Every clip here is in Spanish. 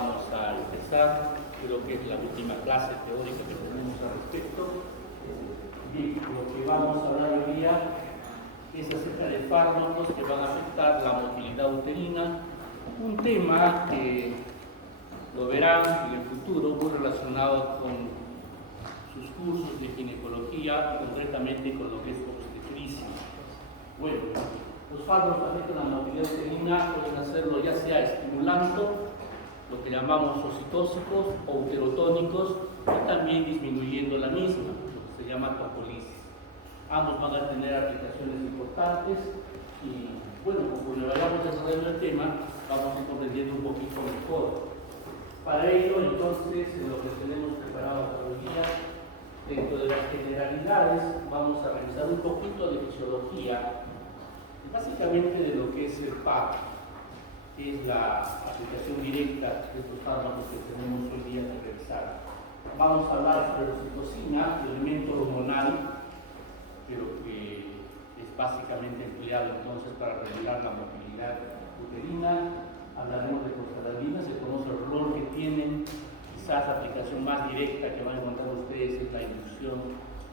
vamos a empezar, creo que es la última clase teórica que tenemos al respecto. Y lo que vamos a hablar hoy día es acerca de fármacos que van a afectar la motilidad uterina, un tema que lo verán en el futuro muy relacionado con sus cursos de ginecología, concretamente con lo que es obstetricia. Bueno, los fármacos que afectan la motilidad uterina pueden hacerlo ya sea estimulando, lo que llamamos oxitóxicos o uterotónicos, y también disminuyendo la misma, lo que se llama tocolisis. Ambos van a tener aplicaciones importantes y, bueno, conforme vayamos desarrollando el tema, vamos a ir comprendiendo un poquito mejor. Para ello, entonces, en lo que tenemos preparado para hoy día, dentro de las generalidades, vamos a revisar un poquito de fisiología, básicamente de lo que es el PAP, que es la aplicación directa de estos fármacos que tenemos hoy día que revisar. Vamos a hablar sobre la oxitocina, el elemento hormonal, pero que es básicamente empleado entonces para regular la motilidad uterina. Hablaremos de prostaglandinas, se conoce el rol que tienen. Quizás la aplicación más directa que van a encontrar ustedes es la inducción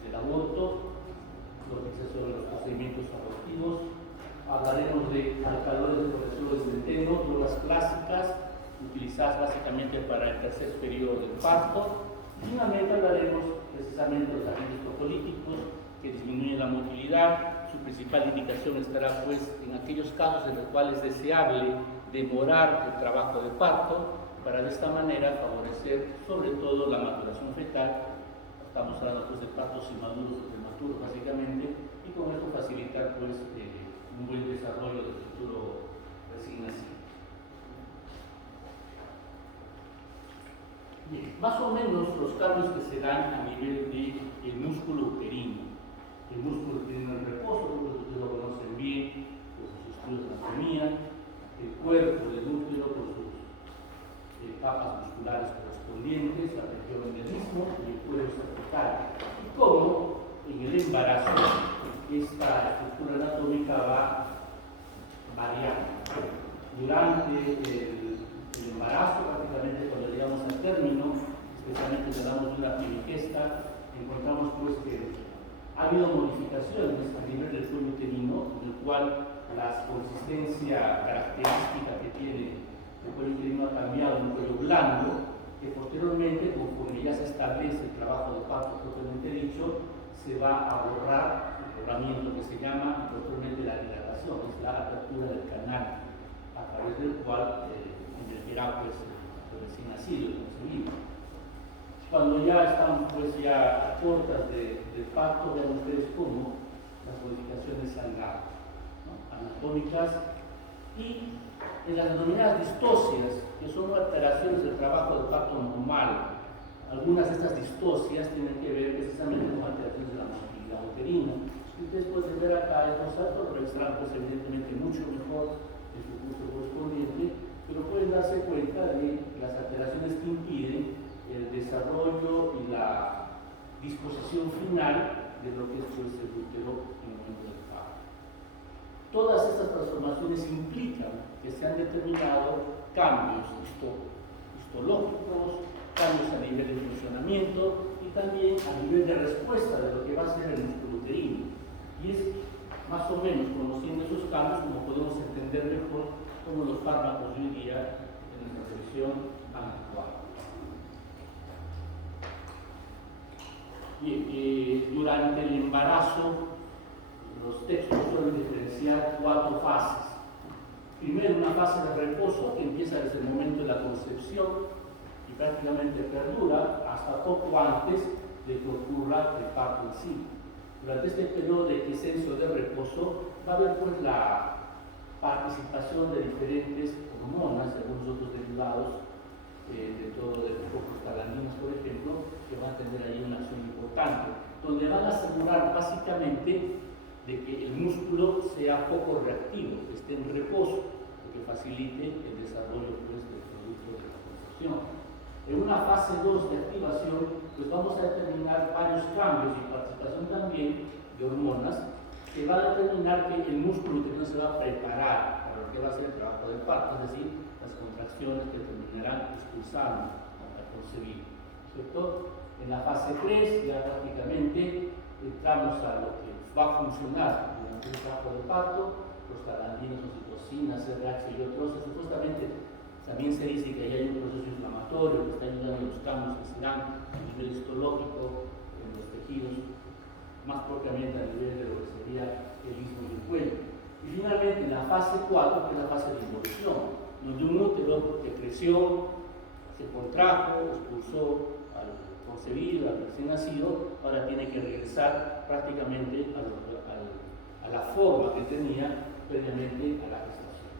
del aborto, lo que se hace sobre los procedimientos abortivos. Hablaremos de alcaloides de profesor de centeno, drogas clásicas, utilizadas básicamente para el tercer periodo del parto. Y finalmente hablaremos precisamente de los agentes tocolíticos que disminuyen la motilidad. Su principal indicación estará pues en aquellos casos en los cuales es deseable demorar el trabajo de parto, para de esta manera favorecer sobre todo la maturación fetal. Estamos hablando pues de partos inmaduros o prematuros básicamente, y con esto facilitar pues un buen desarrollo del futuro recién nacido. Bien, más o menos los cambios que se dan a nivel del músculo uterino. El músculo uterino en reposo, ustedes lo conocen bien por sus estudios de anatomía, el cuerpo del útero por sus capas musculares correspondientes, la región del mismo y el cuero cervical. Y cómo en el embarazo esta estructura anatómica va variando. Durante el embarazo, prácticamente cuando llegamos al término, especialmente cuando hablamos de una primigesta, encontramos pues que ha habido modificaciones a nivel del cuello uterino, en el cual la consistencia característica que tiene el cuello uterino ha cambiado en un cuello blando, que posteriormente, conforme ya se establece el trabajo de parto propiamente dicho, se va a borrar el borramiento que se llama posteriormente la dilatación, es la apertura del canal a través del cual emergerá pues el recién nacido, el concebido. Cuando ya estamos pues ya a puertas del parto, vean ustedes cómo las modificaciones se han dado, ¿no? Anatómicas, y en las denominadas distocias, que son alteraciones del trabajo del parto normal. Algunas de estas distocias tienen que ver precisamente con alteraciones de la motilidad uterina. Si ustedes pueden ver acá el boceto, lo registrarán pues evidentemente mucho mejor en su curso correspondiente, pero pueden darse cuenta de las alteraciones que impiden el desarrollo y la disposición final de lo que es pues, el útero en el momento del parto. Todas estas transformaciones implican que se han determinado cambios histológicos, cambios a nivel de funcionamiento y también a nivel de respuesta de lo que va a ser el músculo uterino. Y es más o menos conociendo esos cambios como podemos entender mejor cómo los fármacos hoy día en nuestra revisión han actuado. Bien, durante el embarazo los textos suelen diferenciar 4 fases. Primero, una fase de reposo que empieza desde el momento de la concepción y prácticamente perdura hasta poco antes de que ocurra el parto en sí. Durante este periodo de quiescencia de reposo va a haber pues la participación de diferentes hormonas y algunos otros derivados de todo el tipo prostaglandinas, por ejemplo, que van a tener ahí una acción importante, donde van a asegurar básicamente de que el músculo sea poco reactivo, que esté en reposo, lo que facilite el desarrollo pues, del producto de la concepción. En una fase 2 de activación, pues vamos a determinar varios cambios y participación también de hormonas que va a determinar que el músculo uterino se va a preparar para lo que va a ser el trabajo del parto, es decir, las contracciones que terminarán expulsando comenzando a concebir, ¿cierto? En la fase 3 ya prácticamente entramos a lo que va a funcionar durante el trabajo de parto, prostaglandinas, oxitocinas, RH y otros. Supuestamente también se dice que ahí hay un proceso inflamatorio que está ayudando a los cambios que se dan a nivel histológico en los tejidos, más propiamente a nivel de lo que sería el istmo y el cuello. Y finalmente en la fase 4, que es la fase de involución, donde un útero que creció, se contrajo, expulsó al concebido, al recién nacido, ahora tiene que regresar prácticamente a la forma que tenía previamente a la gestación.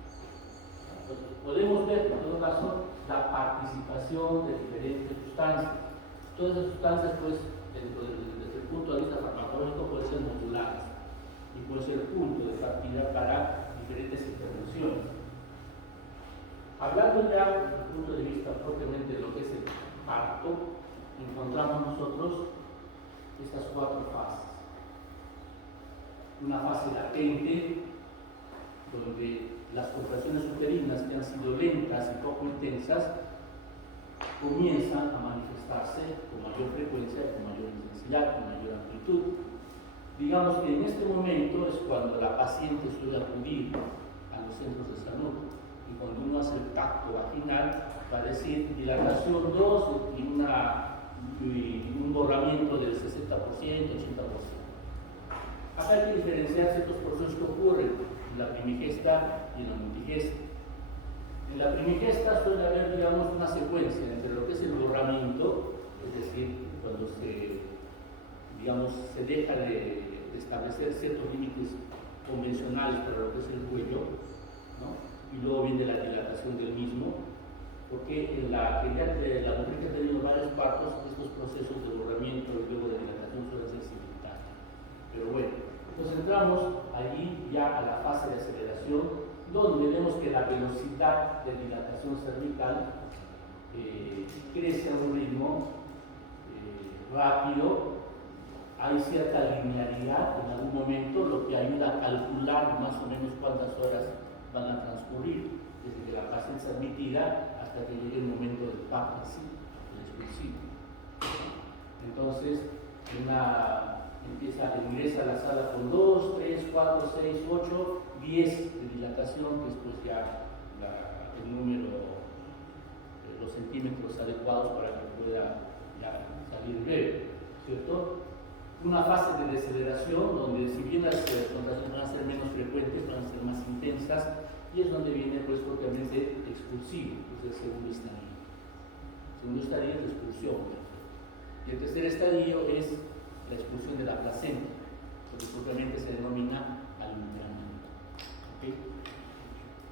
Entonces, podemos ver en todo caso la participación de diferentes sustancias. Todas esas sustancias, pues, desde el punto de vista farmacológico, pueden ser moduladas y puede ser punto de partida para diferentes intervenciones. Hablando ya desde el punto de vista propiamente de lo que es el parto, encontramos nosotros estas 4 fases. Una fase latente, donde las contracciones uterinas que han sido lentas y poco intensas comienzan a manifestarse con mayor frecuencia, con mayor intensidad, con mayor amplitud. Digamos que en este momento es cuando la paciente suele acudir a los centros de salud y cuando uno hace el tacto vaginal va a decir dilatación 2 y un borramiento del 60%, 80%. Acá hay que diferenciar ciertos procesos que ocurren en la primigesta y en la multigesta. En la primigesta suele haber, digamos, una secuencia entre lo que es el borramiento, es decir, cuando se deja de establecer ciertos límites convencionales para lo que es el cuello, ¿no? Y luego viene la dilatación del mismo, porque en la mujer que ha tenido varios partos, estos procesos de borramiento y luego de dilatación suelen ser simultáneos. Pero bueno, nos entramos allí ya a la fase de aceleración, donde vemos que la velocidad de dilatación cervical crece a un ritmo rápido. Hay cierta linealidad en algún momento, lo que ayuda a calcular más o menos cuántas horas van a transcurrir desde que la paciente es admitida hasta que llegue el momento del parto, así, el expulsivo. Entonces, ingresa a la sala con 2, 3, 4, 6, 8, 10 de dilatación, que es pues ya el número, los centímetros adecuados para que pueda ya salir breve, ¿cierto? Una fase de deceleración, donde si bien las contracciones van a ser menos frecuentes, van a ser más intensas, y es donde viene pues propiamente expulsivo, que es el segundo estadio. El segundo estadio es la expulsión. Y el tercer estadio es la expulsión de la placenta, lo que propiamente se denomina alumbramiento. ¿Okay?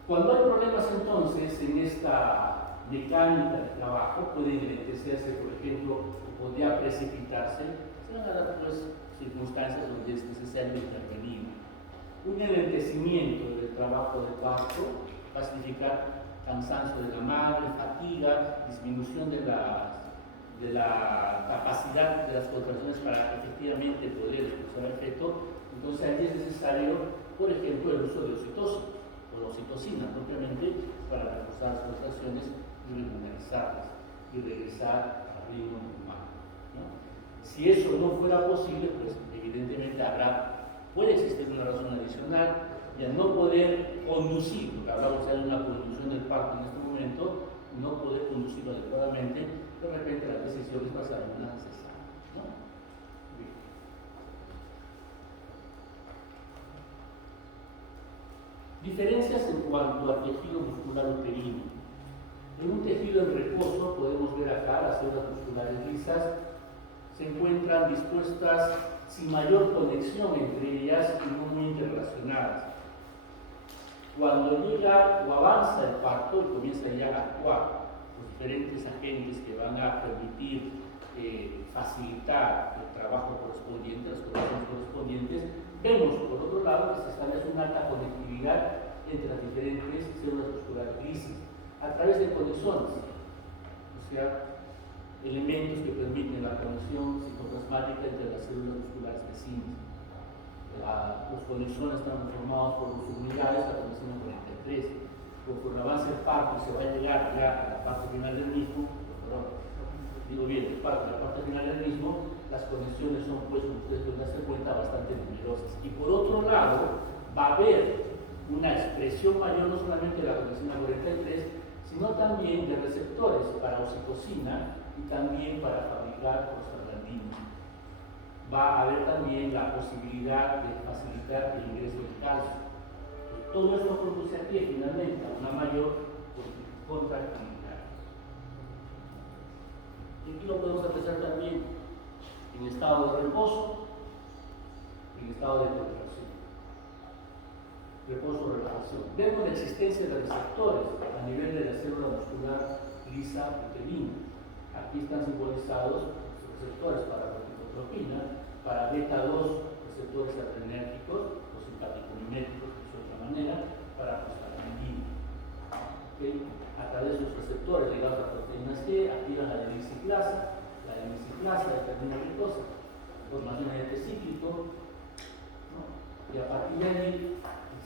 Cuando hay problemas entonces en esta mecánica de trabajo, pueden enlentecerse, por ejemplo, o podría precipitarse, se van a dar pues circunstancias donde es necesario intervenir. Un enlentecimiento del trabajo de parto va a significar cansancio de la madre, fatiga, disminución de la capacidad de las contracciones para efectivamente poder expulsar el feto. Entonces ahí es necesario, por ejemplo, el uso de oxitocina o la oxitocina propiamente para reforzar las contracciones y regularizarlas y regresar al ritmo normal, ¿no? Si eso no fuera posible, pues evidentemente puede existir una razón adicional y al no poder conducir, porque hablamos ya de una conducción del parto en este momento, no poder conducirlo adecuadamente, de repente la decisión es pasar a una cesárea, ¿no? Bien. Diferencias en cuanto al tejido muscular uterino. En un tejido en reposo, podemos ver acá las células musculares lisas, se encuentran dispuestas sin mayor conexión entre ellas y no muy interrelacionadas. Cuando llega o avanza el parto y comienza ya a actuar los diferentes agentes que van a permitir facilitar el trabajo correspondiente, las condiciones correspondientes, vemos por otro lado que se establece una alta conectividad entre las diferentes células musculares lisas a través de conexiones, o sea, elementos que permiten la conexión citoplasmática entre las células musculares vecinas. Los conexiones están formados por los unidades, la conexón 43. conforme avance el parto y se va a llegar ya a la parte final del mismo, la parte final del mismo, las conexiones son, pues, como ustedes pueden darse cuenta, bastante numerosas. Y por otro lado, va a haber una expresión mayor no solamente de la conexión 43, sino también de receptores para oxitocina y también para fabricar prostaglandinas. Va a haber también la posibilidad de facilitar el ingreso del calcio. Todo esto conduce aquí finalmente a una mayor contractilidad. Y aquí lo podemos apreciar también en estado de reposo, en estado de contracción. Reposo o relajación. Vemos la existencia de receptores a nivel de la célula muscular lisa uterina. Aquí están simbolizados los receptores para la lipotropina, para beta 2, receptores adrenérgicos, o simpaticomiméticos, de otra manera, para prostaglandina. ¿Okay? A través de los receptores ligados a proteínas G, activan la adenosiclasa. La adenosiclasa determina qué cosa, formación de ATP cíclico, ¿no? Y a partir de allí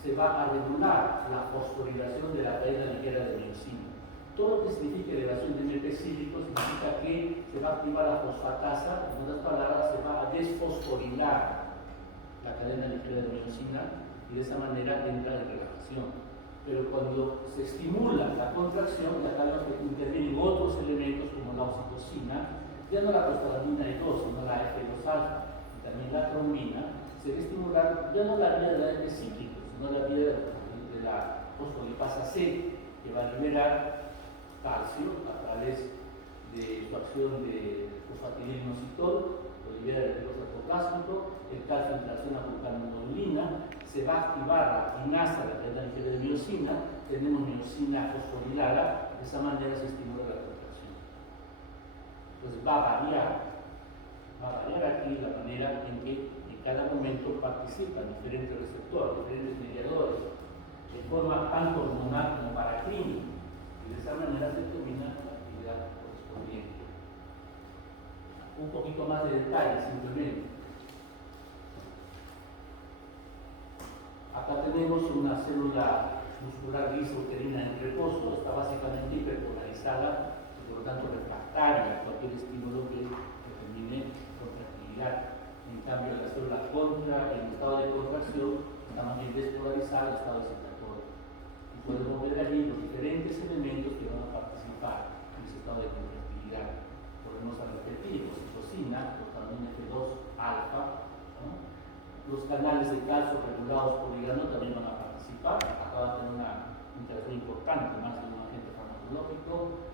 se va a regular la fosforilación de la cadena ligera de miosina. Todo lo que signifique elevación de ATP cíclico significa que se va a activar la fosfatasa, en otras palabras, se va a desfosforilar la cadena ligera de miosina y de esa manera entra en relajación. Pero cuando se estimula la contracción, ya sabemos que intervienen otros elementos como la oxitocina, ya no la prostaglandina E2, sino la F2-alfa y también la trombina, se va a estimular ya no la vía del ATP cíclico, sino la vía de la fosfolipasa C, que va a liberar calcio a través de su acción de fosfatilinositol, lo libera del citoplasmático, el calcio interacciona con calmodulina, se va a activar la quinasa, la cadena ligera de miosina, tenemos miosina fosforilada, de esa manera se estimula la contracción. Entonces va a variar aquí la manera en que en cada momento participan diferentes receptores, diferentes mediadores, de forma tanto hormonal como paraclínica, y de esa manera se determina la actividad correspondiente. Un poquito más de detalle simplemente. Acá tenemos una célula muscular lisa uterina en reposo, está básicamente hiperpolarizada y por lo tanto refractaria a cualquier estímulo que determine contractilidad. En cambio, la célula en estado de contracción está más bien despolarizada en estado excitatorio. Y podemos ver allí los diferentes elementos que van a participar en ese estado de contractilidad. Volvemos a repetir: oxitocina, protamina F2-alfa, ¿no? Los canales de calcio regulados por hidrogeno también van a participar. Acá va a tener una interacción importante, más de un agente farmacológico.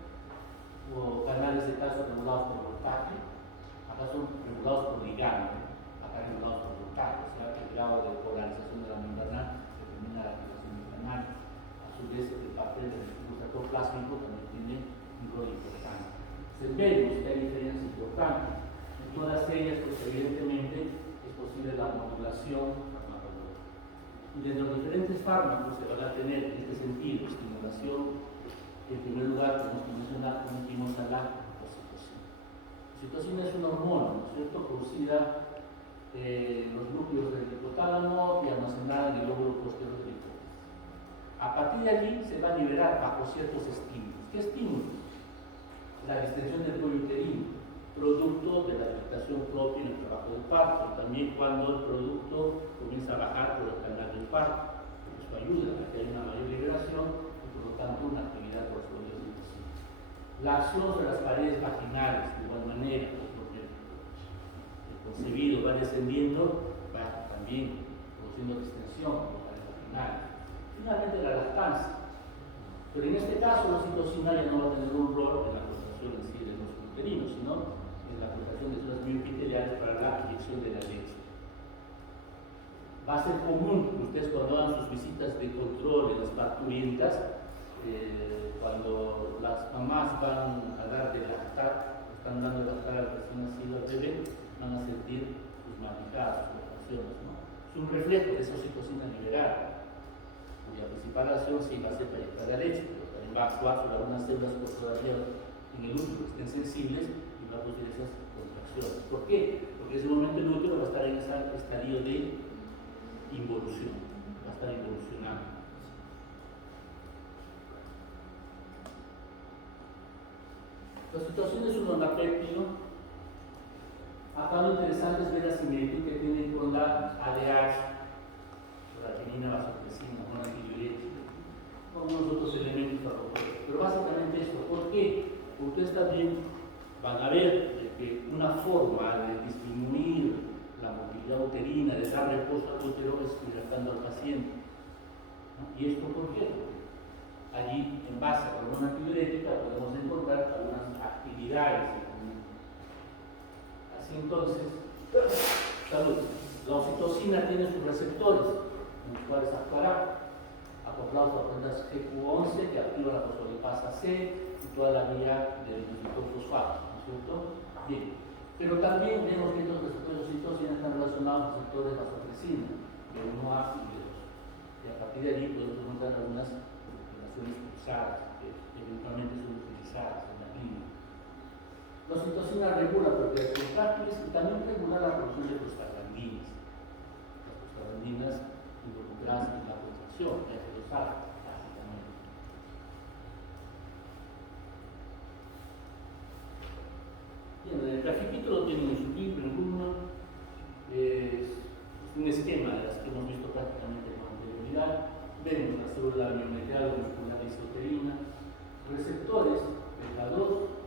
O canales de calcio regulados por voltaje. Acá son regulados por ligando, acá regulados por voltaje, o sea, el grado de polarización de la membrana determina la activación del canal. A su vez, el papel del citoplasmático también tiene un rol importante. Entonces, vemos que hay diferencias importantes. En todas ellas, pues evidentemente, es posible la modulación farmacológica. Y de los diferentes fármacos que van a tener en este sentido, estimulación, en primer lugar, tenemos que mencionar, cometimos a la oxitocina. La oxitocina es una hormona, ¿no es cierto?, producida en los núcleos del hipotálamo y almacenada en el lóbulo posterior del hipófisis. A partir de allí se va a liberar bajo ciertos estímulos. ¿Qué estímulos? La distensión del cuello uterino, producto de la dilatación propia en el trabajo del parto, también cuando el producto comienza a bajar por el canal del parto. Eso ayuda a que haya una mayor liberación y por lo tanto una actividad correspondiente. La acción sobre las paredes vaginales, de igual manera, porque el concebido va descendiendo, va también produciendo distensión por las paredes vaginales. Finalmente, la lactancia. Pero en este caso, la oxitocina ya no va a tener un rol en la contracción en sí del músculo uterino, sino en la contracción de células bioepiteliales para la inyección de la leche. Va a ser común que ustedes cuando hagan sus visitas de control en las parturientas, cuando las mamás van a dar de lactar, están dando de lactar al recién nacido al bebé, van a sentir sus maricadas, sus contracciones, ¿no? Es un reflejo de esa oxitocina liberada, cuya principal acción sí va a ser para inyectar la leche, pero también va a actuar sobre algunas células que todavía en el útero estén sensibles y va a producir esas contracciones. ¿Por qué? Porque en ese momento el útero va a estar en ese estadio de involución, va a estar involucionando. La oxitocina es un monopéptido. Acá lo interesante es ver la similitud que tiene con la ADH, la arginina, vasopresina, una antidiurética, con unos otros elementos farmacológicos. Pero básicamente esto, ¿por qué? Porque ustedes también van a ver de que una forma de disminuir la motilidad uterina, de dar reposo al útero, es hidratando al paciente. ¿No? ¿Y esto por qué? Porque allí, en base a la hormona antidiurética, podemos encontrar algunas actividades. Así entonces, salud. La oxitocina tiene sus receptores, en los cuales actuará, acoplados a plantas GQ11 que activa la fosfolipasa C y toda la vía del fosfato, ¿no es cierto? Bien, pero también vemos que estos receptores de oxitocina están relacionados con receptores de vasopresina, de 1A y de 2. Y a partir de allí podemos encontrar algunas relaciones cruzadas que eventualmente son utilizadas en la clínica. La oxitocina regula propiedades contráctiles y también regula la producción de prostaglandinas. Las prostaglandinas involucradas en la contracción, ya se lo sabe, básicamente. Bien, el grafiquito lo tienen en su libro, en uno. Es un esquema de las que hemos visto prácticamente con anterioridad. Vemos la célula miometrial o muscular isoterina, receptores beta 2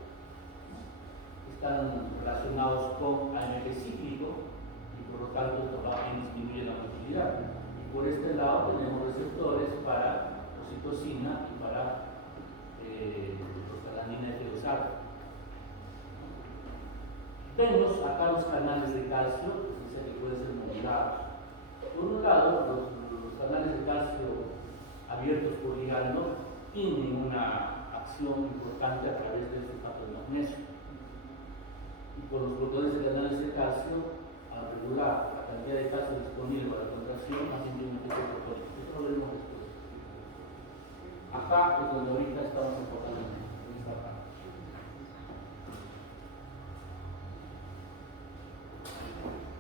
están relacionados con AMP cíclico y por lo tanto también disminuye la motilidad. Y por este lado tenemos receptores para oxitocina y para prostaglandina F2A. Vemos acá los canales de calcio, que pueden ser modulados. Por un lado, los canales de calcio abiertos por ligando tienen una acción importante a través del sulfato de magnesio. Y con los bloqueadores de canales de calcio, al regular la cantidad de calcio disponible para la contracción, más simplemente se propone. Esto lo veremos después. Acá es donde ahorita estamos enfocando en esta parte.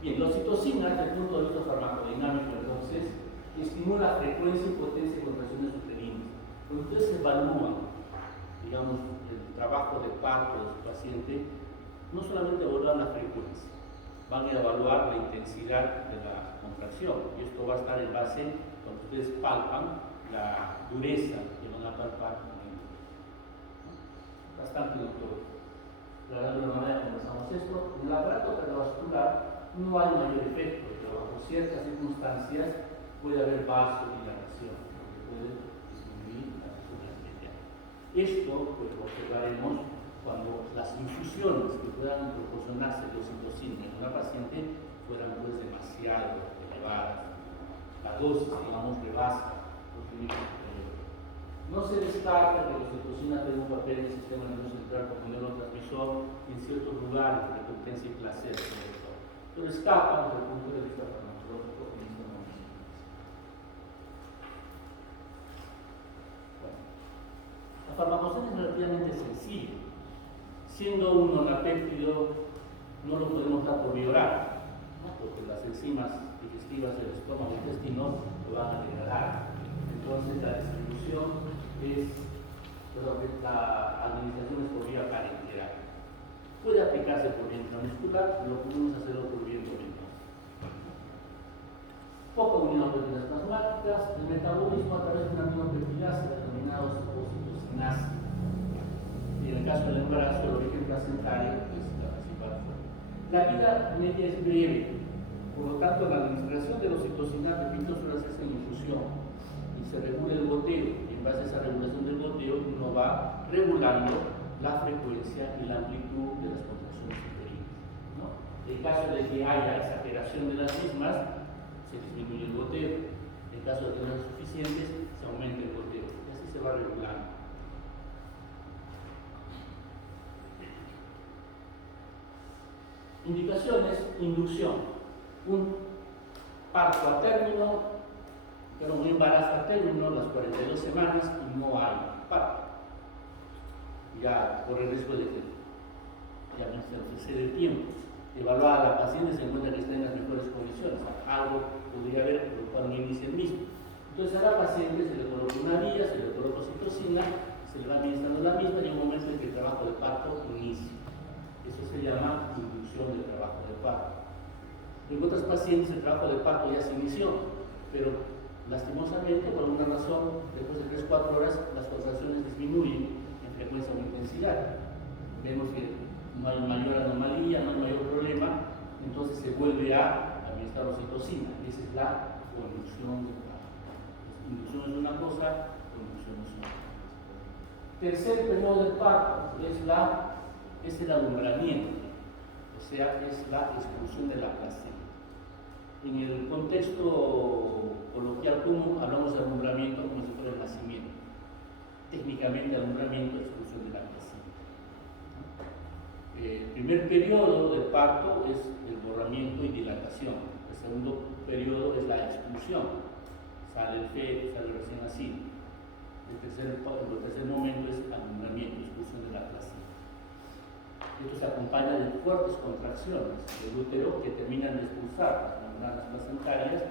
Bien, la oxitocina, desde el punto de vista farmacodinámico, entonces, estimula frecuencia y potencia de contracciones uterinas. Cuando ustedes evalúan, digamos, el trabajo de parto de su paciente, no solamente evaluar la frecuencia, van a evaluar la intensidad de la contracción. Y esto va a estar en base, cuando ustedes palpan, la dureza que van a palpar. Bastante, doctor. De alguna manera conversamos esto. En el aparato cardiovascular no hay mayor efecto, pero bajo ciertas circunstancias puede haber vasodilatación, que puede disminuir la presión arterial. Esto pues lo observaremos cuando las infusiones que puedan proporcionarse de oxitocina en una paciente fueran pues demasiado elevadas. La dosis, digamos, rebasa los límites superiores. No se descarta que la oxitocina tenga un papel en el sistema nervioso central como neurotransmisor en ciertos lugares de recompensa y placer, pero escapa desde el punto de vista farmacológico en este momento. Bueno, la farmacogenia es relativamente sencilla. Siendo un monopéptido, no lo podemos dar por vía oral, ¿no? Porque las enzimas digestivas del estómago y intestino lo van a degradar. Entonces la distribución es, la administración es por vía parenteral. Puede aplicarse por vía intramuscular, pero podemos hacerlo por vía endovenosa. Poca unión de proteínas plasmáticas, el metabolismo a través de una aminopeptidasa denominada oxitocinasa. Y en el caso del embarazo, el origen placentario es la principal forma. La vida media es breve, por lo tanto, la administración de la oxitocina, repito, suele hacerse en infusión y se regula el goteo. Y en base a esa regulación del goteo, uno va regulando la frecuencia y la amplitud de las contracciones uterinas, ¿no? En caso de que haya exageración de las mismas, se disminuye el goteo. En caso de tener suficientes, se aumenta el goteo. Y así se va regulando. Indicaciones: inducción. Un parto a término, un embarazo a término, las 42 semanas, y no hay parto. Ya corre el riesgo de que ya no se excede el tiempo. Evaluar a la paciente, se encuentra que está en las mejores condiciones. Algo podría haber, por lo cual no inicia el mismo. Entonces a la paciente se le coloca una vía, se le coloca oxitocina, se le va administrando la misma y en un momento en que el trabajo de parto inicia. En otras pacientes el trabajo de parto ya se inició, pero lastimosamente, por alguna razón, después de 3-4 horas, las contracciones disminuyen en frecuencia o intensidad. Vemos que no hay mayor anomalía, no hay mayor problema, entonces se vuelve a administrar oxitocina. Esa es la conducción del parto. Inducción es una cosa, conducción es otra. Tercer periodo del parto es el alumbramiento, o sea, es la expulsión de la placenta. En el contexto coloquial común hablamos de alumbramiento como si fuera el nacimiento. Técnicamente alumbramiento es expulsión de la placenta. El primer periodo del parto es el borramiento y dilatación. El segundo periodo es la expulsión. Sale el feto, sale el recién nacido. El tercer momento es alumbramiento, expulsión de la placenta. Esto se acompaña de fuertes contracciones del útero que terminan de expulsar las membranas placentarias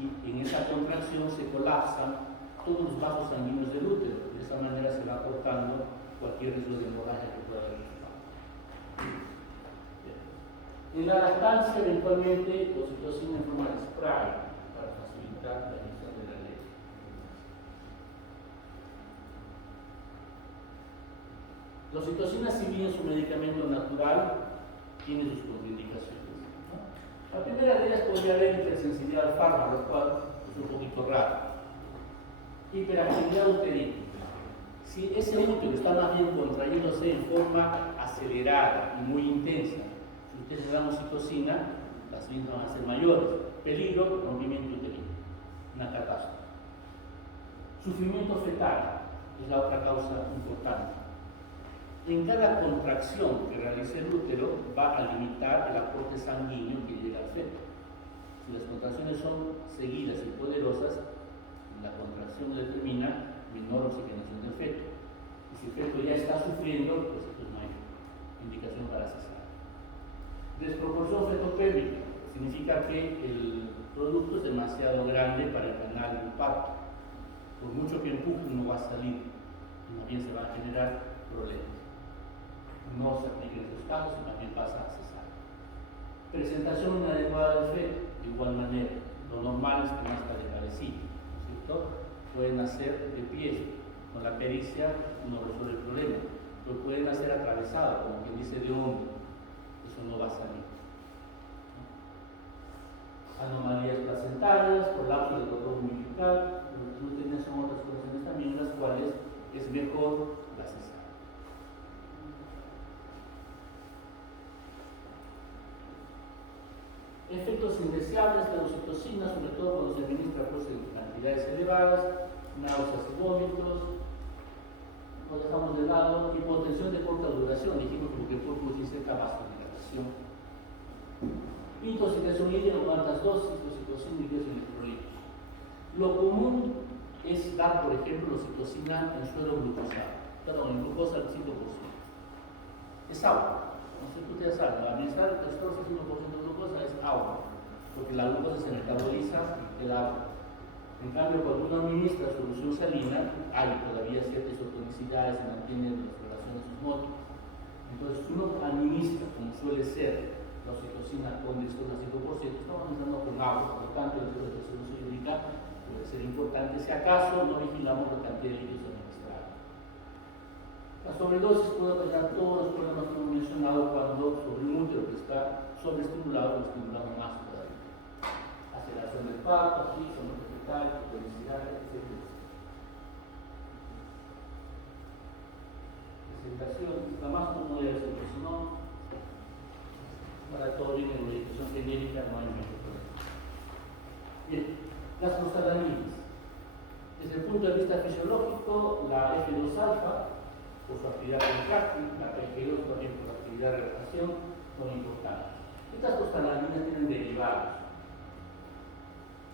y en esa contracción se colapsan todos los vasos sanguíneos del útero. De esa manera se va cortando cualquier riesgo de hemorragia que pueda haber. En la lactancia, eventualmente, oxitocina en forma de spray para facilitar la emisión de la leche. La oxitocina, si bien es un medicamento natural, tiene sus contraindicaciones, ¿no? La primera de ellas podría haber hipersensibilidad al fármaco, lo cual es un poquito raro. Hiperactividad uterina. Si ese útero está más bien contrayéndose en forma acelerada y muy intensa, si ustedes le dan oxitocina, las líneas van a ser mayores. Peligro, rompimiento uterino, una catástrofe. Sufrimiento fetal es la otra causa importante. En cada contracción que realice el útero va a limitar el aporte sanguíneo que llega al feto. Si las contracciones son seguidas y poderosas, la contracción determina menor oxigenación del feto. Y si el feto ya está sufriendo, pues esto no hay indicación para cesar. Desproporción fetopélvica significa que el producto es demasiado grande para el canal del parto. Por mucho que empuje no va a salir, y más bien se van a generar problemas. No se aplica en esos casos, y más bien pasa a cesar. Presentación inadecuada del feto, de igual manera. Lo normal es que nazca de cabecilla, ¿no es cierto? Pueden nacer de pies, con la pericia uno resuelve el problema, pero pueden nacer atravesado, como quien dice de hombro, eso no va a salir. Anomalías placentarias, colapso del cordón umbilical, lo que ustedes son otras cuestiones también, las cuales es mejor la cesárea. Efectos indeseables de la oxitocina, sobre todo cuando se administra pues, en cantidades elevadas, náuseas y vómitos. Lo dejamos de lado. Hipotensión de corta duración, dijimos porque el cuerpo tiene cierta vasodilatación. Intoxicación hídrica con altas dosis de oxitocina y electrolitos. Lo común es dar, por ejemplo, oxitocina en suero glucosado, en glucosa al 5%. Es agua. No sé si ustedes saben, administrar el 14-5% de glucosa es agua, porque la glucosa se metaboliza en el agua. En cambio, cuando uno administra solución salina, hay todavía ciertas isotonicidades, se mantienen las relaciones osmóticas. Entonces, si uno administra, como suele ser, la oxitocina con dextrosa 5%, estamos administrando con agua, por lo tanto, el uso de solución hídrica puede ser importante si acaso no vigilamos la cantidad de líquidos administrados. La sobredosis puede ocasionar todos los problemas que hemos mencionado cuando sobre un útero que está sobreestimulado o estimulado más todavía. Aceleración del parto, asfixia, muerte fetal, hiperdensidad, etc. Presentación, la más común de la oxitocina. Para todo bien en la medicación genérica no hay mayor problema. Bien, las prostaglandinas. Desde el punto de vista fisiológico, la F2-alfa, por su actividad contráctil, la PG2 también por su actividad de relajación, son importantes. Estas prostaglandinas tienen derivados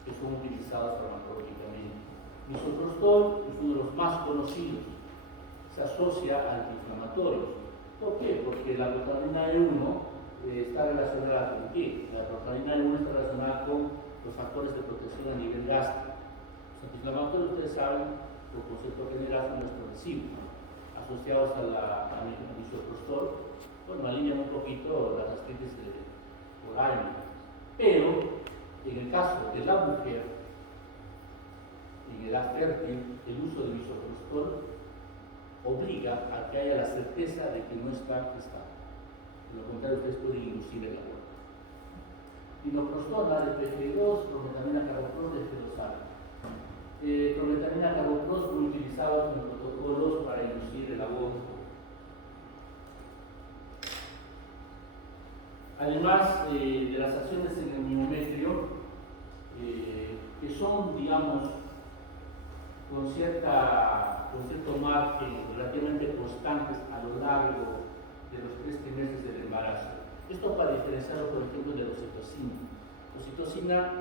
que son utilizados farmacológicamente. Misoprostol es uno de los más conocidos, se asocia a antiinflamatorios. ¿Por qué? Porque la prostaglandina E1 está relacionada con qué? La prostaglandina E1 está relacionada con los factores de protección a nivel gástrico. Los antiinflamatorios, ustedes saben, por concepto general, son los progresivos, asociados a la misoprostol, bueno, alinean un poquito las gastritis por aire. Pero en el caso de la mujer, en edad fértil, el uso de misoprostol obliga a que haya la certeza de que no está gestante. De lo contrario, ustedes pueden inducir el aborto. Dinoprostol, DPG2, prometamina carbopros, desfedosal. Prometamina carbopros fue utilizado en protocolos para inducir el aborto. Además de las acciones en el miometrio, que son, digamos, con cierto margen relativamente constantes a lo largo de los 3 trimestres del embarazo. Esto para diferenciarlo, por ejemplo, de la oxitocina. Oxitocina,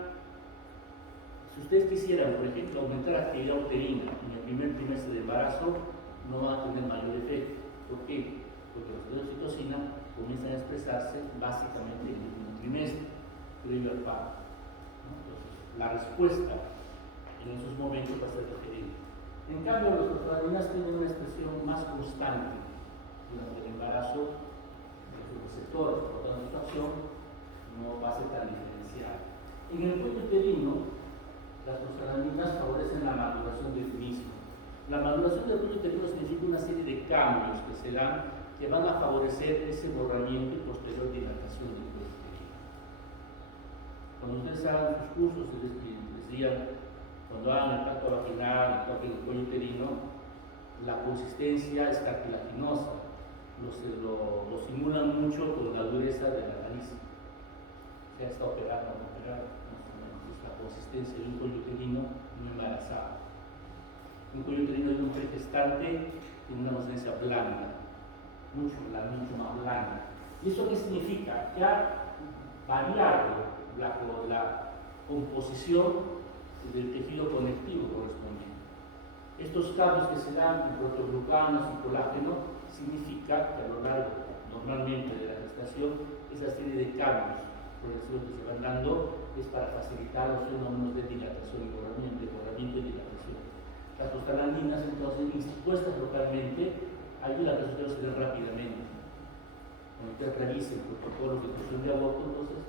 si ustedes quisieran, por ejemplo, aumentar la actividad uterina en el primer trimestre de embarazo, no van a tener mayor efecto. ¿Por qué? Porque los de oxitocina comienzan a expresarse básicamente en el último trimestre, previo al parto. Entonces, la respuesta en esos momentos va a ser diferente. En cambio, los prostaglandinas tienen una expresión más constante durante el embarazo de sus receptores, por lo tanto, su acción no va a ser tan diferenciada. En el cuello uterino, las prostaglandinas favorecen la maduración del mismo. La maduración del cuello uterino significa una serie de cambios que se dan que van a favorecer ese borramiento y posterior dilatación del cuello uterino. Cuando ustedes hagan sus cursos, les decía, cuando hagan el tracto vaginal, el toque del cuello uterino, la consistencia es cartilaginosa. Lo simulan mucho con la dureza de la nariz. Se está operado o no operado. Es la consistencia de un cuello uterino no embarazado. Un cuello uterino de un gestante tiene una consistencia blanda, mucho más blanda. ¿Y eso qué significa? Que ha variado la composición del tejido conectivo correspondiente. Estos cambios que se dan en protoglucanos y colágeno significa que a lo largo normalmente de la gestación esa serie de cambios progresivos que se van dando es para facilitar los fenómenos de dilatación y borramiento y dilatación. Las prostaglandinas, entonces, puestas localmente, ayudan a que los se den rápidamente. Cuando ustedes revisen protocolos de inducción de aborto, entonces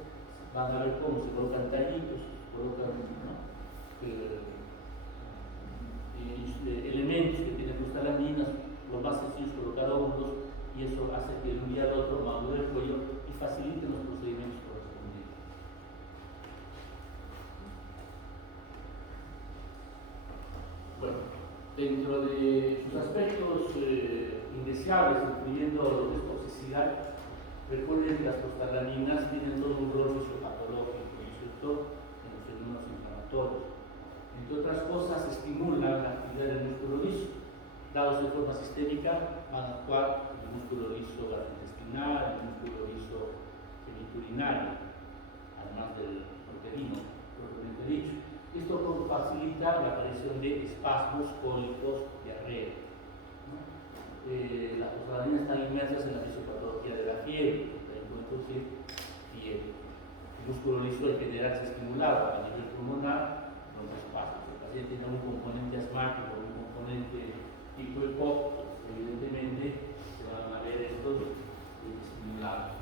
van a ver cómo se colocan tallitos, se colocan elementos que tienen prostaglandinas, los más sencillos colocar óvulos, y eso hace que de un día al otro madure el cuello y facilite los procedimientos correspondientes. Bueno, dentro de sus aspectos indeseables, incluyendo los de toxicidad, recuerden que las prostaglandinas tienen todo un rol fisiopatológico, ¿no es cierto?, en los fenómenos inflamatorios. Entre otras cosas, estimulan la actividad del músculo liso. Dados de forma sistémica, van a actuar en el músculo liso gastrointestinal, en el músculo liso genitourinario, además del uterino, propiamente dicho. Esto facilita la aparición de espasmos, cólicos, diarrea. Las prostaglandinas están inmersas en la fisiopatología de la fiebre, también pueden producir fiebre. El músculo liso en general se estimulado a nivel pulmonar, los espasmos. El paciente tiene un componente asmático, un componente tipo EPOC, evidentemente se van a ver estos estimulados.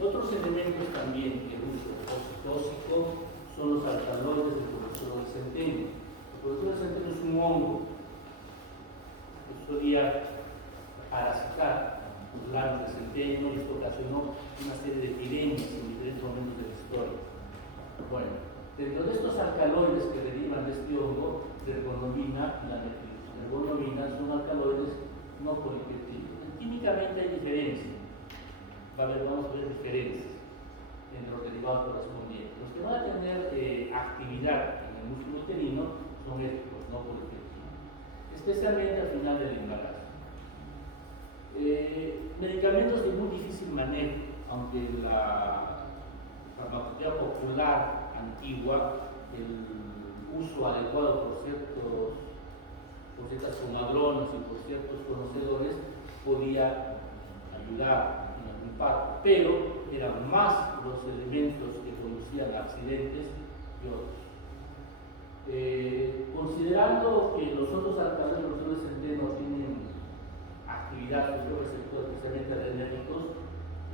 Otros elementos también que el uso oxitóxico son los alcaloides del colesterol de centeno. El colesterol de centeno es un hongo que solía parasitar los labios de centeno y esto ocasionó una serie de epidemias en diferentes momentos de la historia. Bueno, dentro de estos alcaloides que derivan de este hongo, la ergonomina y la metilina. La ergonomina son alcaloides no polipeptídicos. Químicamente hay diferencias. Vamos a ver diferencias entre los derivados correspondientes. Los que van a tener actividad en el músculo uterino son estos, no polipeptídicos, especialmente al final del embarazo. Medicamentos de muy difícil manejo, aunque la farmacología popular antigua, el uso adecuado por ciertas comadronas y por ciertos conocedores podía ayudar en algún parto, pero eran más los elementos que conducían a accidentes que otros. Considerando que los otros alcaloides de centeno tienen actividad sobre receptores, especialmente adrenérgicos,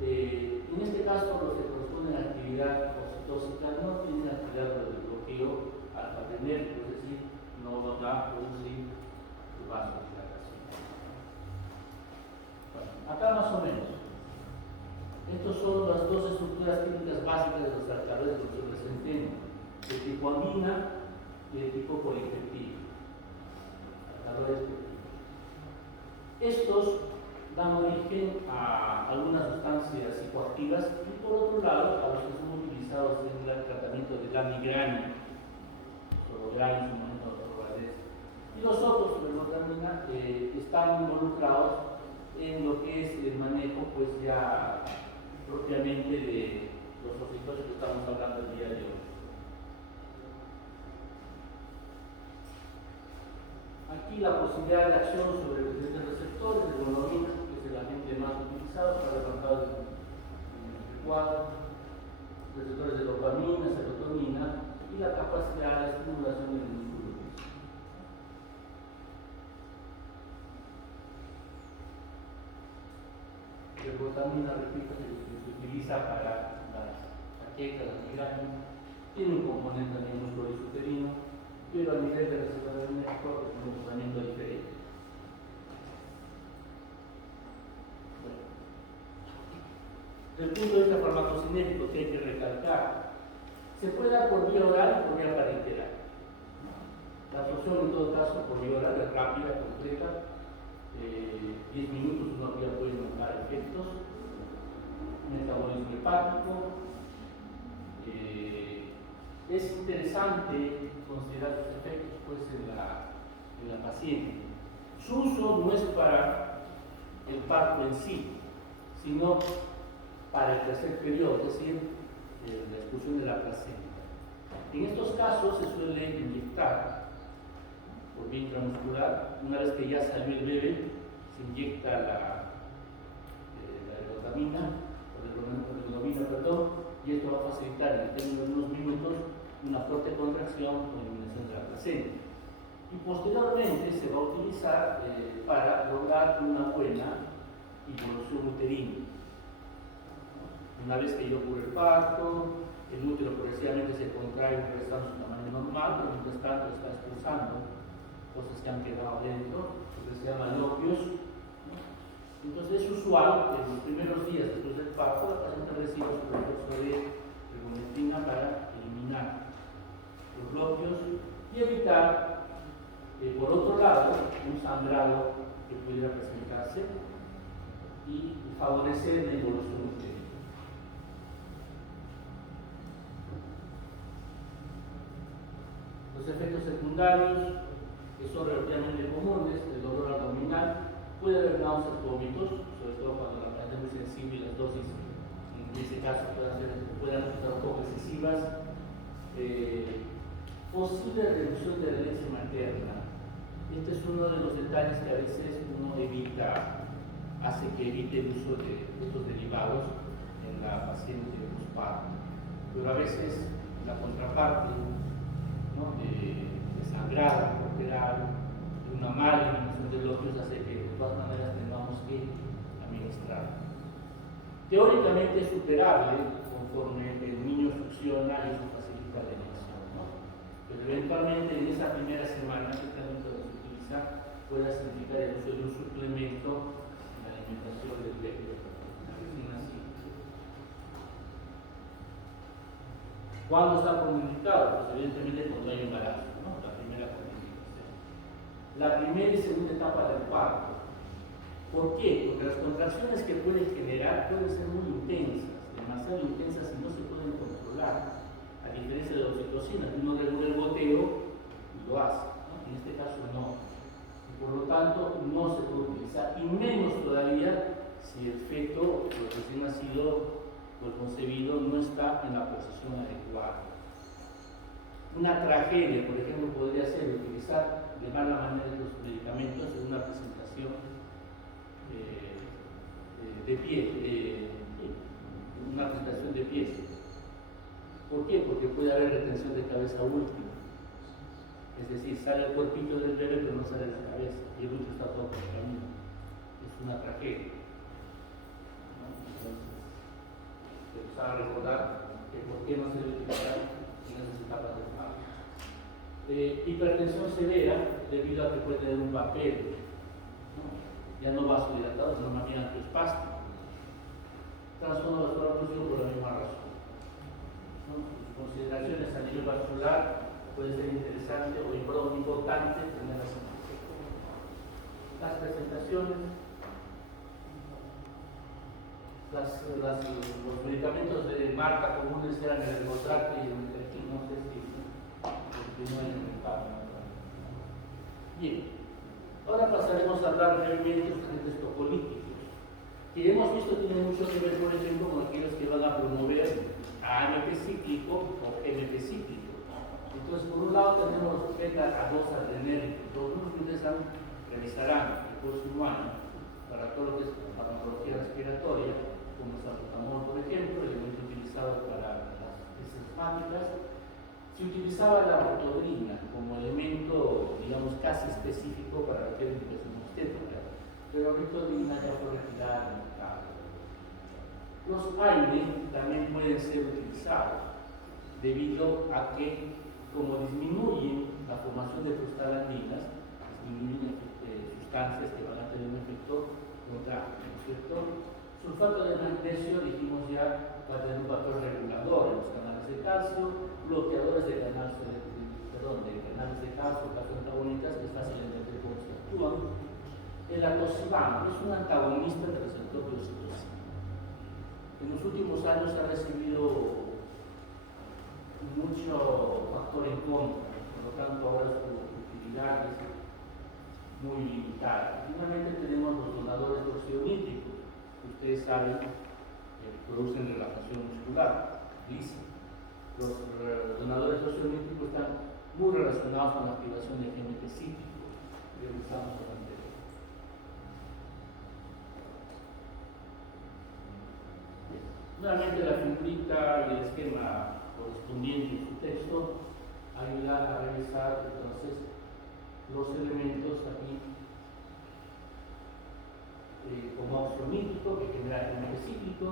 En este caso, los que corresponden a actividad oxitóxica no tienen actividad de bloqueo alfa-adrenérgico, es decir, no van a producir vasodilatación. Bueno, acá más o menos. Estas son las dos estructuras químicas básicas de los alcaloides de centeno, de tipo amina y de tipo polipeptídeo. Alcaloides peptídicos. Estos dan origen a algunas sustancias psicoactivas y por otro lado a los que son utilizados en el tratamiento de la migraña, Solograin, en su momento y los otros sobre la gramina están involucrados en lo que es el manejo pues ya propiamente de los oxitóxicos que estamos hablando el día de hoy. Aquí la posibilidad de acción sobre diferentes receptores de monoamina, que es el agente más utilizado para levantar el cuadro, receptores de dopamina, serotonina y la capacidad de estimulación del músculo. La dopamina, repito, se utiliza para las jaquecas, las migrañas, tiene un componente también musculoesquelético, pero a nivel de receptor adrenérgico es un comportamiento diferente. Bueno. Desde el punto de vista farmacocinético, que hay que recalcar, se puede dar por vía oral y por vía parenteral. La absorción, en todo caso, por vía oral es rápida, completa. 10 minutos uno ya puede notar efectos. Metabolismo hepático. Es interesante considerar sus efectos pues, en la paciente. Su uso no es para el parto en sí, sino para el tercer periodo, es decir, la expulsión de la placenta. En estos casos se suele inyectar por vía intramuscular. Una vez que ya salió el bebé, se inyecta la ergotamina, y esto va a facilitar en el término de unos minutos una fuerte contracción o eliminación de la placenta. Y posteriormente se va a utilizar para lograr una buena involución uterina. Una vez que ya ocurre el parto, el útero progresivamente se contrae regresando a su tamaño normal, pero mientras tanto está expulsando cosas que han quedado dentro, lo que se llama lopios. Entonces es usual que en los primeros días después del parto la paciente reciba su refuerzo de ergometrina para eliminar los lopios y evitar, por otro lado, un sangrado que pudiera presentarse y favorecer la involución uterina. Los efectos secundarios, que son relativamente comunes, el dolor abdominal, puede haber náuseas, vómitos, sobre todo cuando la paciente es muy sensible y las dosis, en ese caso, pueden resultar un poco excesivas. Posible reducción de la leche materna. Este es uno de los detalles que a veces uno hace que evite el uso de estos derivados en la paciente postparto. Pero a veces la contraparte, ¿no?, de sangrado corporal, de una mala eliminación de lopios, hace que de todas maneras tengamos que administrar. Teóricamente es superable conforme el niño funciona y eso facilita la elección, ¿no? Pero eventualmente en esa primera semana que este método se utiliza puede significar el uso de un suplemento en la alimentación del bebé recién nacido. ¿Cuándo está contraindicado? Pues evidentemente cuando hay embarazo, ¿no? La primera contraindicación. La primera y segunda etapa del parto. ¿Por qué? Porque las contracciones que pueden generar pueden ser muy intensas, demasiado intensas y no se pueden controlar, a diferencia de la oxitocina, que uno regula el goteo y lo hace, ¿no? En este caso no. Y por lo tanto no se puede utilizar, y menos todavía si el feto, el recién nacido o el concebido no está en la posición adecuada. Una tragedia, por ejemplo, podría ser utilizar de mala manera los medicamentos en una presentación de pie, una presentación de pies. ¿Por qué? Porque puede haber retención de cabeza última. Es decir, sale el cuerpito del bebé pero no sale la cabeza y el útero está todo por el camino. Es una tragedia, ¿no? Entonces, qué no se debe utilizar en esas etapas del fármaco. Hipertensión severa, debido a que puede tener un papel, ¿no? Ya no vasodilatado, sino más bien antiespástico. Trastorno vascular oclusivo por la misma razón, ¿no? Sus consideraciones a nivel vascular puede ser interesante o importante tenerlas en cuenta. Las presentaciones, los medicamentos de marca comunes eran el Remotract y el Metrexil, no sé si continúan en el párrafo. Bien, ahora pasaremos a hablar brevemente de los agentes tocolíticos, que hemos visto tienen mucho que ver, por ejemplo, con aquellos que van a promover AMP cíclico o MP cíclico. Entonces, por un lado tenemos beta-2 adrenérgicos. Los grupos que ustedes revisarán el próximo año para todo lo que es farmacología respiratoria, como el salbutamol, por ejemplo, el elemento utilizado para las asmáticas. Se utilizaba la ortodrina como elemento, digamos, casi específico para la indicación obstétrica, pero la ortodrina ya fue retirada del mercado. Los AINE también pueden ser utilizados debido a que, como disminuyen la formación de prostaglandinas, disminuyen sustancias que van a tener un efecto contrario, ¿no es cierto? Sulfato de magnesio, dijimos ya, va a tener un papel regulador en los canales de calcio, bloqueadores de canales de calcio, antagonistas que fácilmente actúan. El atosiban es un antagonista del receptor de oxitocina. En los últimos años ha recibido mucho factor en contra, por lo tanto ahora su utilidad es muy limitada. Finalmente tenemos los donadores de óxido nítrico. Ustedes saben que producen relajación muscular, lisa. Los donadores de óxido nítrico están muy relacionados con la activación del GNP cíclico que usamos anterior. Nuevamente la figurita y el esquema correspondiente en su texto ayuda a revisar entonces los elementos aquí como óxido nítrico que genera el GNP cíclico,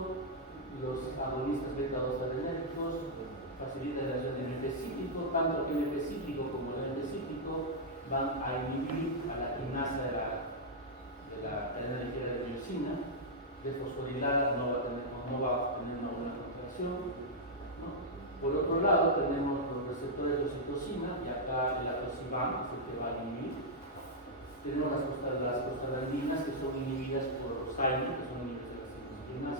los agonistas beta-2 adrenérgicos facilitan la acción del GNP cíclico, tanto el GNP cíclico como el GNP cíclico van a inhibir a la quinasa de la cadena ligera de miosina, desfosforilada no va a tener una buena contracción, ¿no? Por otro lado tenemos los receptores de oxitocina y acá el atosiban es el que va a inhibir. Tenemos las prostaglandinas que son inhibidas por los AINE, que son inhibidores de las citoquinas,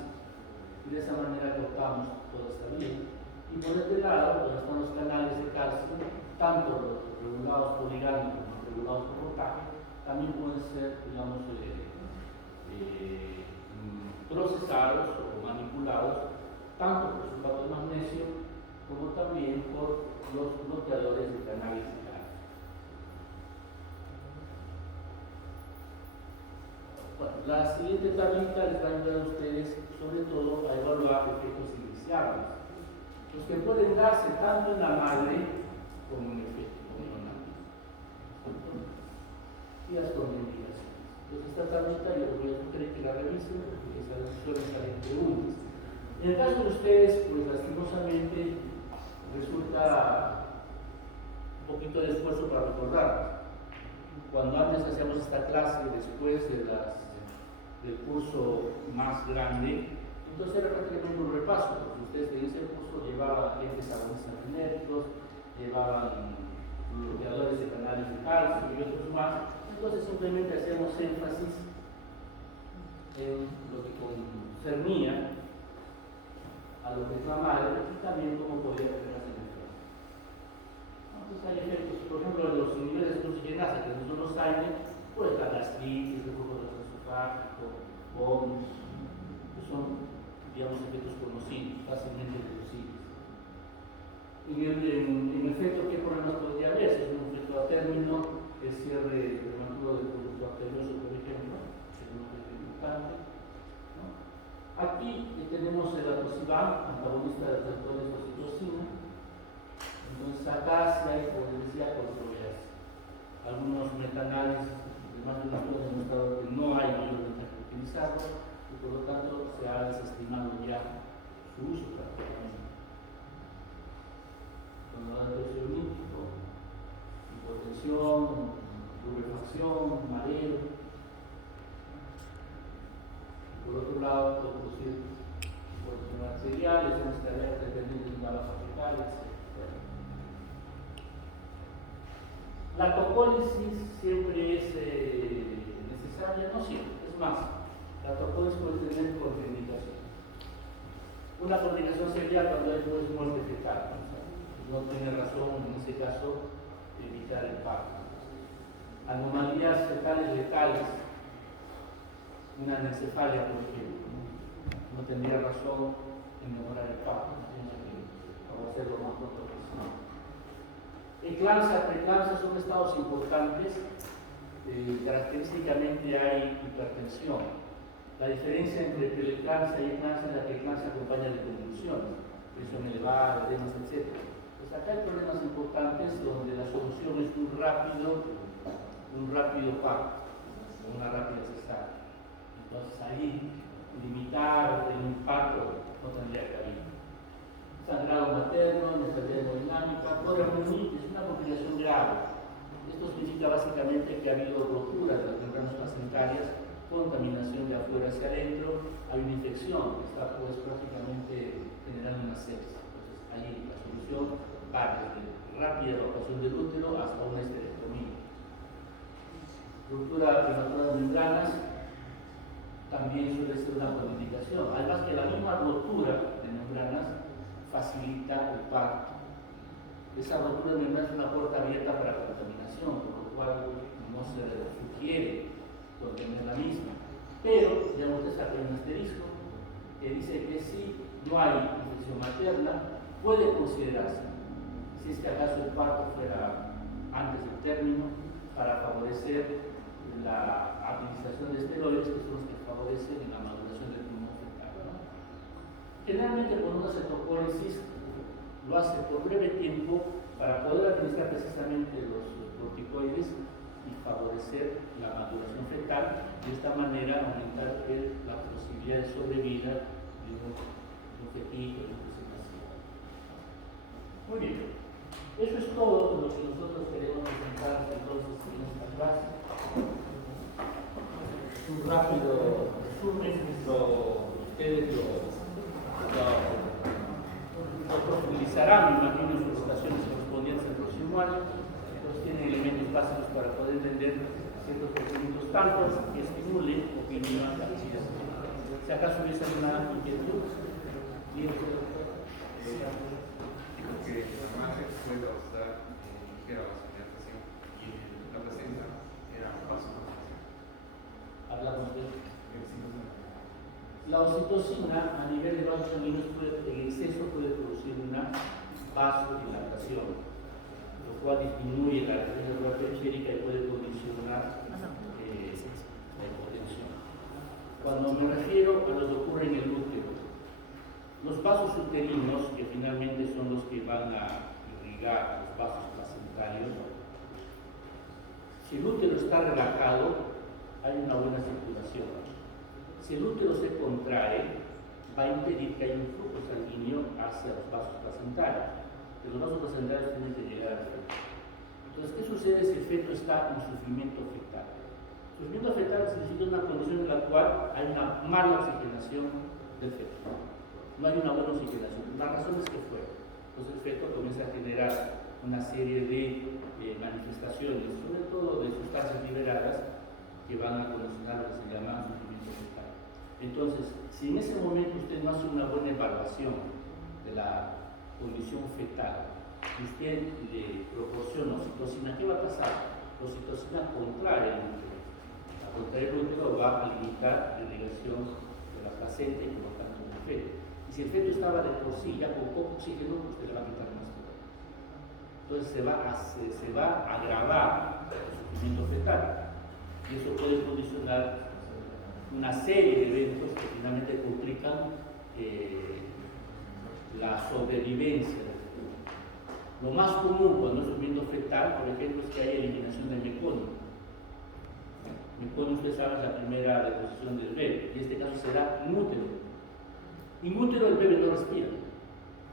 y de esa manera cortamos toda esta vía. Y por este lado, donde están los canales de calcio, tanto los regulados por ligando como los regulados por rotaje, también pueden ser, digamos, procesados o manipulados tanto por sulfato de magnesio como también por los bloqueadores de canales de calcio. Bueno, la siguiente tablita les va a ayudar a ustedes sobre todo a evaluar efectos indeseables, los que pueden darse tanto en la madre como en el feto, como en la y las contraindicaciones. Entonces esta tablita yo voy a sugerir que la revisen porque esas suelen salir preguntas. En el caso de ustedes, pues lastimosamente resulta un poquito de esfuerzo para recordar. Cuando antes hacíamos esta clase, después del curso más grande, entonces era prácticamente un repaso, porque ustedes en ese curso llevaban agentes agonistas genéricos, llevaban bloqueadores de canales de calcio y otros más. Entonces simplemente hacemos énfasis en lo que concernía a lo que es la madre y también cómo podría tener las efectos. Entonces hay efectos, por ejemplo, los niveles de glucosinasa que no son los AINE, pues la gastritis, el flujo esofágico, vómitos, que son, digamos, efectos conocidos, fácilmente deducibles. En efecto, ¿qué problemas podría haber? Si es un efecto a término, el cierre prematuro del conducto arterioso, por ejemplo, que es un efecto importante, ¿no? Aquí tenemos el atosiban, antagonista de receptores de oxitocina. Entonces acá sí hay, como les decía, controversia. Algunos metaanálisis de más de un estudio han demostrado que no hay mayor ventaja de utilizarlo y por lo tanto se ha desestimado ya su uso prácticamente. cuando da antiolítico, hipotensión, rubefacción, mareo. Por otro lado, puede producir hipotensión arterial, lesiones cardíacas dependientes de una baja fecal, etc. La tocólisis siempre es necesaria, no siempre, es más, la tocólisis puede tener contraindicación. Una contraindicación sería cuando hay muerte fetal, no tiene razón en ese caso de evitar el parto. Anomalías fetales letales, una anencefalia, por ejemplo, no tendría razón en demorar el parto, vamos a hacerlo más pronto posible. Eclampsia, preeclampsia son estados importantes. Característicamente hay hipertensión. La diferencia entre preeclampsia y eclampsia es la que eclampsia acompaña de convulsiones, presión elevada, edemas, etc. Pues acá hay problemas importantes donde la solución es un rápido parto, una rápida cesárea. Entonces ahí limitar el impacto no tendría cabida. Sangrado materno, inestabilidad hemodinámica, poliomielitis, es una complicación grave. Esto significa básicamente que ha habido rotura de las membranas placentarias, contaminación de afuera hacia adentro, hay una infección que está pues prácticamente generando una sepsis. Entonces ahí la solución va desde rápida evacuación del útero hasta una esterectomía. Ruptura prematura de membranas también suele ser una contraindicación. Además que la misma rotura de membranas facilita el parto. Esa rotura de membrana es una puerta abierta para la contaminación, por lo cual no se sugiere contener la misma. Pero, ya ustedes acá hay un asterisco que dice que si no hay infección materna, puede considerarse, si es que acaso el parto fuera antes del término, para favorecer la administración de esteroides, que son los que favorecen la maduración del pulmón fetal, ¿no? Generalmente cuando uno hace tocólisis lo hace por breve tiempo para poder administrar precisamente los corticoides y favorecer la maduración fetal, de esta manera aumentar la posibilidad de sobrevida de un fetito, de un recién nacido. Muy bien, eso es todo lo que nosotros queremos presentar entonces en esta clase. Un rápido resumen, ustedes lo profundizarán, me imagino, en sus votaciones correspondientes al próximo año. Entonces tienen elementos básicos para poder entender ciertos procedimientos tanto que estimulen o que inhiban la actividad. Si acaso hubiese alguna inquietud, bien. Digo que además se puede causar ligera vasodilatación y la placenta era vasodilatación. Hablamos de la oxitocina a nivel de vasos sanguíneos en exceso puede producir una vasodilatación, lo cual disminuye la actividad periférica y puede condicionar la hipotensión. Cuando me refiero a lo que ocurre en el útero, los vasos uterinos, que finalmente son los que van a irrigar los vasos placentarios, si el útero está relajado, hay una buena circulación. Si el útero se contrae, va a impedir que haya un flujo sanguíneo hacia los vasos placentarios. Que los vasos placentarios tienen que llegar al feto. Entonces, ¿qué sucede si el feto está en sufrimiento fetal? Sufrimiento fetal significa una condición en la cual hay una mala oxigenación del feto. No hay una buena oxigenación. La razón es que fue. Entonces el feto comienza a generar una serie de manifestaciones, sobre todo de sustancias liberadas, que van a condicionar lo que se llama sufrimiento fetal. Entonces, si en ese momento usted no hace una buena evaluación de la condición fetal, y usted le proporciona oxitocina, ¿qué va a pasar? La oxitocina contrae el útero. A contraer el útero va a limitar la irrigación de la placenta y por lo tanto del feto. Y si el feto estaba de por sí ya con poco oxígeno, usted le va a quitar más todavía. Entonces se va a agravar el sufrimiento fetal. Y eso puede condicionar una serie de eventos que finalmente complican la sobrevivencia del feto. Lo más común cuando es sufrimiento fetal, por ejemplo, es que haya eliminación de meconio. Meconio, ustedes saben, es la primera deposición del bebé, y en este caso será en útero. En útero el bebé no respira,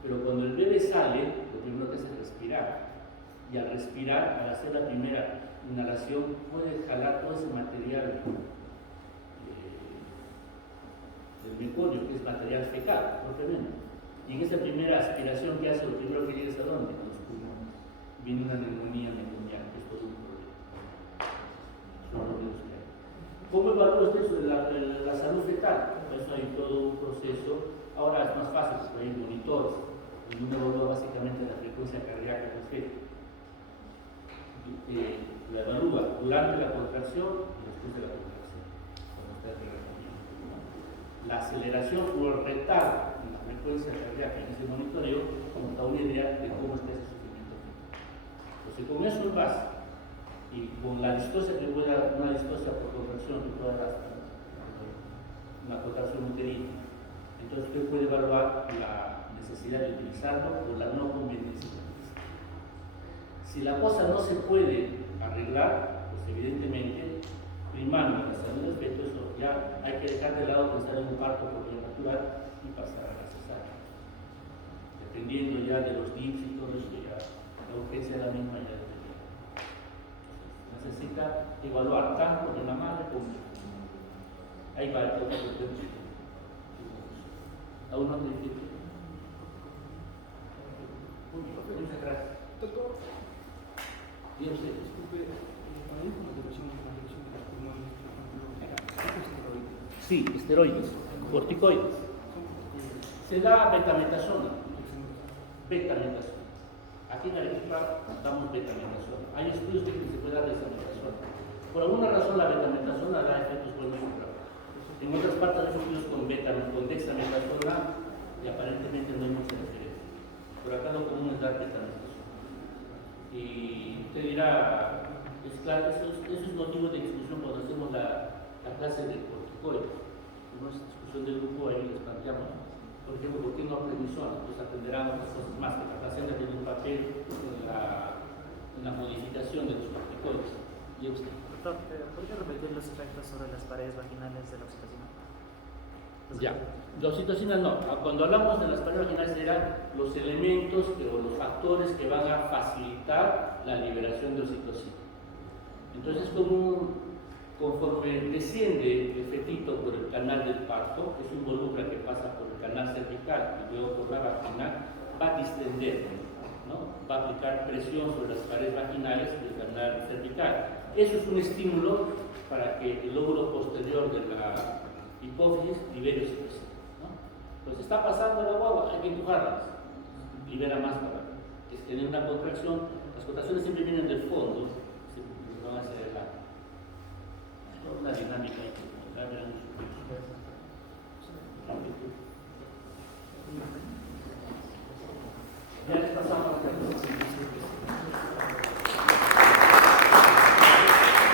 Pero cuando el bebé sale, lo primero que hace es respirar. Y al respirar, al hacer la primera inhalación, puede jalar todo ese material del meconio, que es material fecal, propiamente. Y en esa primera aspiración que hace, lo primero que llega es a dónde? A los pulmones. Viene una neumonía meconial, que es todo un problema. Son los que hay. ¿Cómo evalúa usted la salud fetal? Eso hay todo un proceso. Ahora es más fácil, porque hay monitores. Y uno evalúa básicamente la frecuencia cardíaca del feto. La evalúa durante la contracción y después de la contracción, cuando está relajamiento. La aceleración o el retardo en la frecuencia cardíaca en ese monitoreo nos da una idea de cómo está ese sufrimiento. Entonces, con eso en base y con la distosia que pueda dar, una distosia por contracción que pueda dar, una contracción uterina, entonces usted puede evaluar la necesidad de utilizarlo o la no conveniencia. Si la cosa no se puede arreglar, pues evidentemente, primando la salud del feto, eso ya hay que dejar de lado pensar en un parto por vía natural y pasar a la cesárea. Dependiendo ya de los DIPS y todo eso, ya la urgencia es la misma ya depende. Necesita evaluar tanto de la madre como de la madre. Ahí va el toque de ¿Aún no te entiendes? Muchas gracias. Dios te disculpe, sí, esteroides, corticoides. Se da betametasona. Aquí en Arequipa damos betametasona. Hay estudios de que se puede dar dexametasona. Por alguna razón la betametasona da efectos buenos en trabajo. En otras partes hay estudios con dexametasona y aparentemente no hay mucha diferencia. Por acá lo común es dar betametasona. Y usted dirá, es claro, eso es motivo de discusión cuando hacemos la clase de corticoides. En nuestra discusión del grupo ahí les planteamos, por ejemplo, ¿por qué no prednisona? Pues aprenderán otras cosas más, que la placenta tiene un papel en la modificación de los corticoides. ¿Y usted? Doctor, ¿podría repetir los efectos sobre las paredes vaginales de la oxitocina? Ya, la oxitocina no. Cuando hablamos de las paredes vaginales eran los elementos o los factores que van a facilitar la liberación de oxitocina. Entonces, conforme desciende el fetito por el canal del parto, eso involucra que pasa por el canal cervical y luego por la vagina, va a distender, ¿no? Va a aplicar presión sobre las paredes vaginales del canal cervical. Eso es un estímulo para que el lóbulo posterior de la hipófisis libere oxitocina, ¿no? Pues está pasando la guagua, hay que empujarlas, libera más para tener una contracción. Las contracciones siempre vienen del fondo, se van a acelerar. Es una dinámica que verán en su